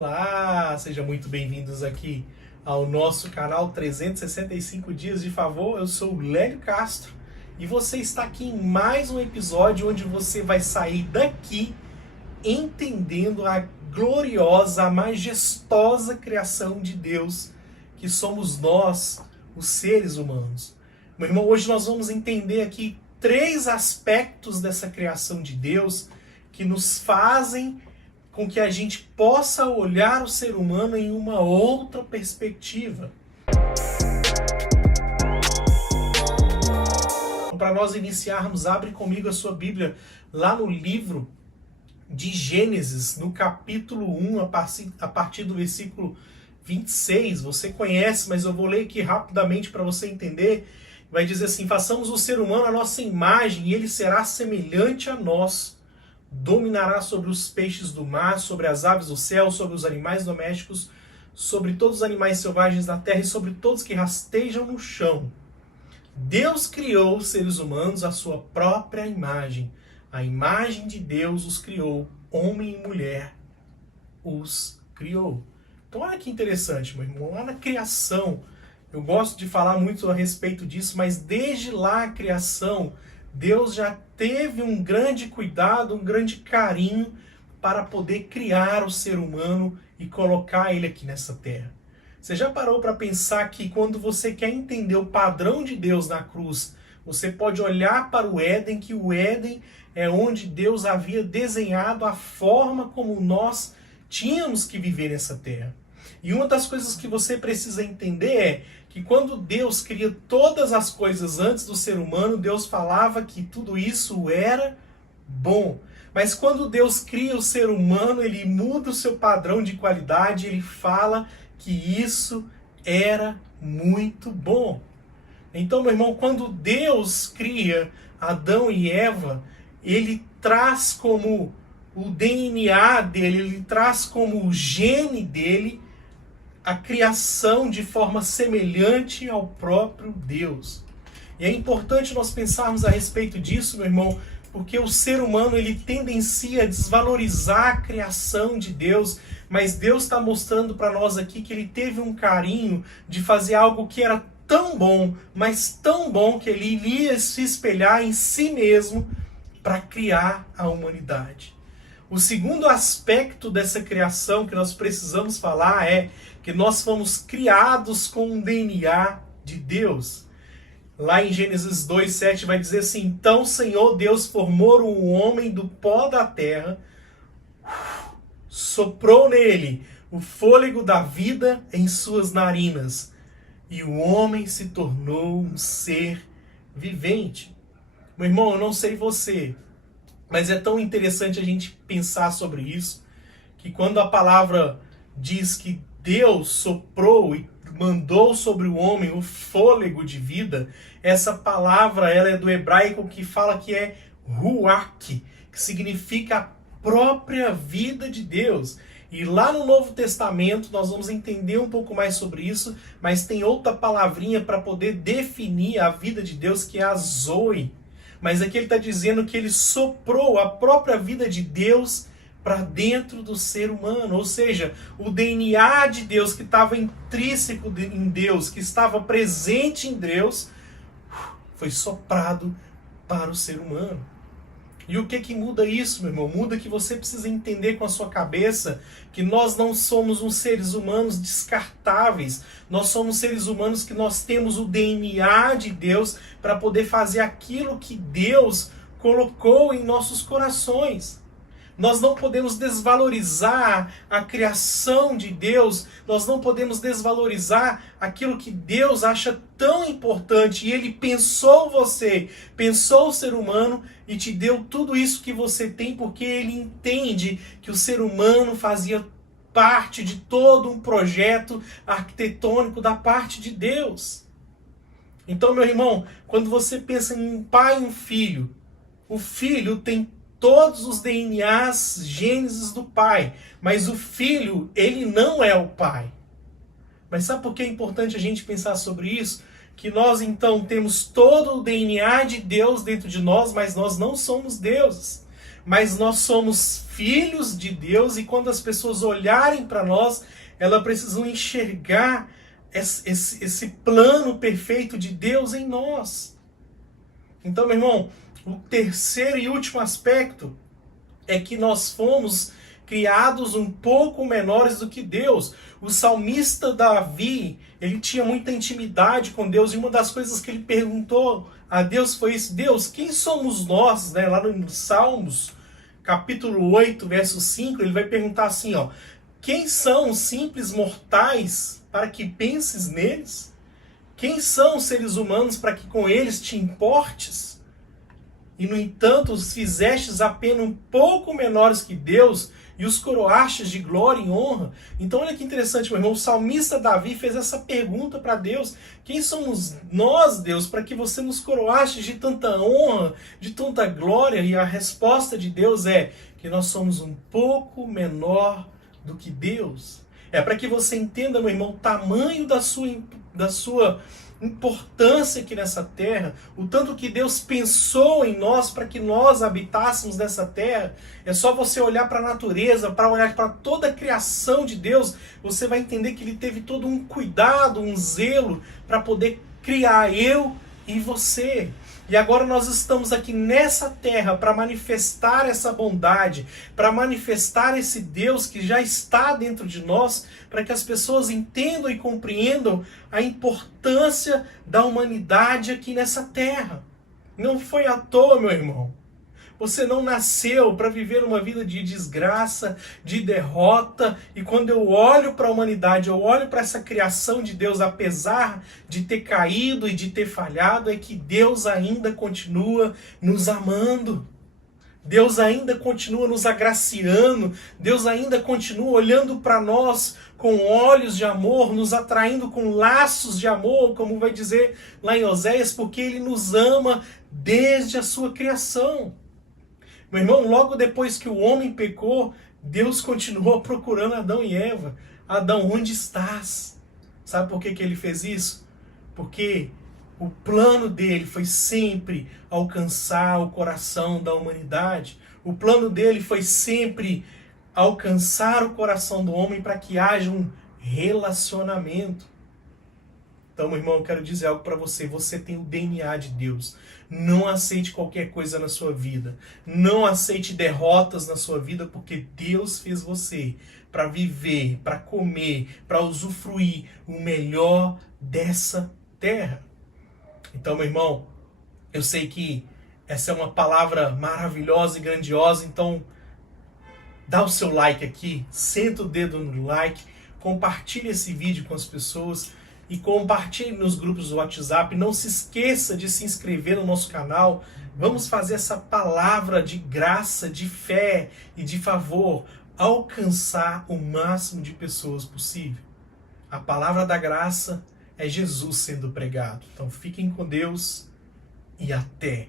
Olá, sejam muito bem-vindos aqui ao nosso canal 365 Dias de Favor. Eu sou o Lélio Castro e você está aqui em mais um episódio onde você vai sair daqui entendendo a gloriosa, a majestosa criação de Deus que somos nós, os seres humanos. Meu irmão, hoje nós vamos entender aqui 3 aspectos dessa criação de Deus que nos fazem com que a gente possa olhar o ser humano em uma outra perspectiva. Para nós iniciarmos, abre comigo a sua Bíblia lá no livro de Gênesis, no capítulo 1, a partir do versículo 26. Você conhece, mas eu vou ler aqui rapidamente para você entender. Vai dizer assim: façamos o ser humano à nossa imagem e ele será semelhante a nós. Dominará sobre os peixes do mar, sobre as aves do céu, sobre os animais domésticos, sobre todos os animais selvagens da terra e sobre todos que rastejam no chão. Deus criou os seres humanos à sua própria imagem. A imagem de Deus os criou, homem e mulher os criou. Então olha que interessante, meu irmão, lá na criação, eu gosto de falar muito a respeito disso, mas desde lá a criação, Deus já teve um grande cuidado, um grande carinho para poder criar o ser humano e colocar ele aqui nessa terra. Você já parou para pensar que quando você quer entender o padrão de Deus na cruz, você pode olhar para o Éden, que o Éden é onde Deus havia desenhado a forma como nós tínhamos que viver nessa terra. E uma das coisas que você precisa entender é que quando Deus cria todas as coisas antes do ser humano, Deus falava que tudo isso era bom. Mas quando Deus cria o ser humano, ele muda o seu padrão de qualidade, ele fala que isso era muito bom. Então, meu irmão, quando Deus cria Adão e Eva, ele traz como o DNA dele, ele traz como o gene dele a criação de forma semelhante ao próprio Deus. E é importante nós pensarmos a respeito disso, meu irmão, porque o ser humano ele tendencia a desvalorizar a criação de Deus, mas Deus está mostrando para nós aqui que ele teve um carinho de fazer algo que era tão bom, mas tão bom que ele iria se espelhar em si mesmo para criar a humanidade. O segundo aspecto dessa criação que nós precisamos falar é que nós fomos criados com um DNA de Deus. Lá em Gênesis 2:7 vai dizer assim: então o Senhor Deus formou um homem do pó da terra, soprou nele o fôlego da vida em suas narinas, e o homem se tornou um ser vivente. Meu irmão, eu não sei você, mas é tão interessante a gente pensar sobre isso, que quando a palavra diz que Deus soprou e mandou sobre o homem o fôlego de vida, essa palavra ela é do hebraico que fala que é ruach, que significa a própria vida de Deus. E lá no Novo Testamento nós vamos entender um pouco mais sobre isso, mas tem outra palavrinha para poder definir a vida de Deus, que é a zoe. Mas aqui ele está dizendo que ele soprou a própria vida de Deus para dentro do ser humano. Ou seja, o DNA de Deus que estava intrínseco em Deus, que estava presente em Deus, foi soprado para o ser humano. E o que muda isso, meu irmão? Muda que você precisa entender com a sua cabeça que nós não somos uns seres humanos descartáveis. Nós somos seres humanos que nós temos o DNA de Deus para poder fazer aquilo que Deus colocou em nossos corações. Nós não podemos desvalorizar a criação de Deus, nós não podemos desvalorizar aquilo que Deus acha tão importante. E Ele pensou você, pensou o ser humano e te deu tudo isso que você tem, porque Ele entende que o ser humano fazia parte de todo um projeto arquitetônico da parte de Deus. Então, meu irmão, quando você pensa em um pai e um filho, o filho tem todos os DNAs, gênesis do pai, mas o filho, ele não é o pai. Mas sabe por que é importante a gente pensar sobre isso? Que nós então temos todo o DNA de Deus dentro de nós, mas nós não somos deuses. mas nós somos filhos de Deus e quando as pessoas olharem para nós, elas precisam enxergar esse plano perfeito de Deus em nós. Então, meu irmão, o terceiro e último aspecto é que nós fomos criados um pouco menores do que Deus. O salmista Davi, ele tinha muita intimidade com Deus, e uma das coisas que ele perguntou a Deus foi isso: Deus, quem somos nós? Né? Lá no Salmos, capítulo 8, verso 5, ele vai perguntar assim, ó: quem são os simples mortais para que penses neles? Quem são os seres humanos para que com eles te importes? E, no entanto, os fizestes apenas um pouco menores que Deus e os coroastes de glória e honra. Então, olha que interessante, meu irmão. O salmista Davi fez essa pergunta para Deus: quem somos nós, Deus, para que você nos coroaste de tanta honra, de tanta glória? E a resposta de Deus é que nós somos um pouco menor do que Deus. É para que você entenda, meu irmão, o tamanho da sua importância aqui nessa terra, o tanto que Deus pensou em nós para que nós habitássemos nessa terra. É só você olhar para a natureza, para olhar para toda a criação de Deus, você vai entender que Ele teve todo um cuidado, um zelo para poder criar eu e você. E agora nós estamos aqui nessa terra para manifestar essa bondade, para manifestar esse Deus que já está dentro de nós, para que as pessoas entendam e compreendam a importância da humanidade aqui nessa terra. Não foi à toa, meu irmão. Você não nasceu para viver uma vida de desgraça, de derrota. E quando eu olho para a humanidade, eu olho para essa criação de Deus, apesar de ter caído e de ter falhado, é que Deus ainda continua nos amando. Deus ainda continua nos agraciando. Deus ainda continua olhando para nós com olhos de amor, nos atraindo com laços de amor, como vai dizer lá em Oséias, porque Ele nos ama desde a sua criação. Meu irmão, logo depois que o homem pecou, Deus continuou procurando Adão e Eva. Adão, onde estás? Sabe por que Ele fez isso? Porque o plano dele foi sempre alcançar o coração da humanidade. O plano dele foi sempre alcançar o coração do homem para que haja um relacionamento. Então, meu irmão, eu quero dizer algo para você. Você tem o DNA de Deus. Não aceite qualquer coisa na sua vida. Não aceite derrotas na sua vida, porque Deus fez você para viver, para comer, para usufruir o melhor dessa terra. Então, meu irmão, eu sei que essa é uma palavra maravilhosa e grandiosa, então dá o seu like aqui, senta o dedo no like, compartilhe esse vídeo com as pessoas e compartilhe nos grupos do WhatsApp. Não se esqueça de se inscrever no nosso canal. Vamos fazer essa palavra de graça, de fé e de favor alcançar o máximo de pessoas possível. A palavra da graça é Jesus sendo pregado. Então fiquem com Deus e até!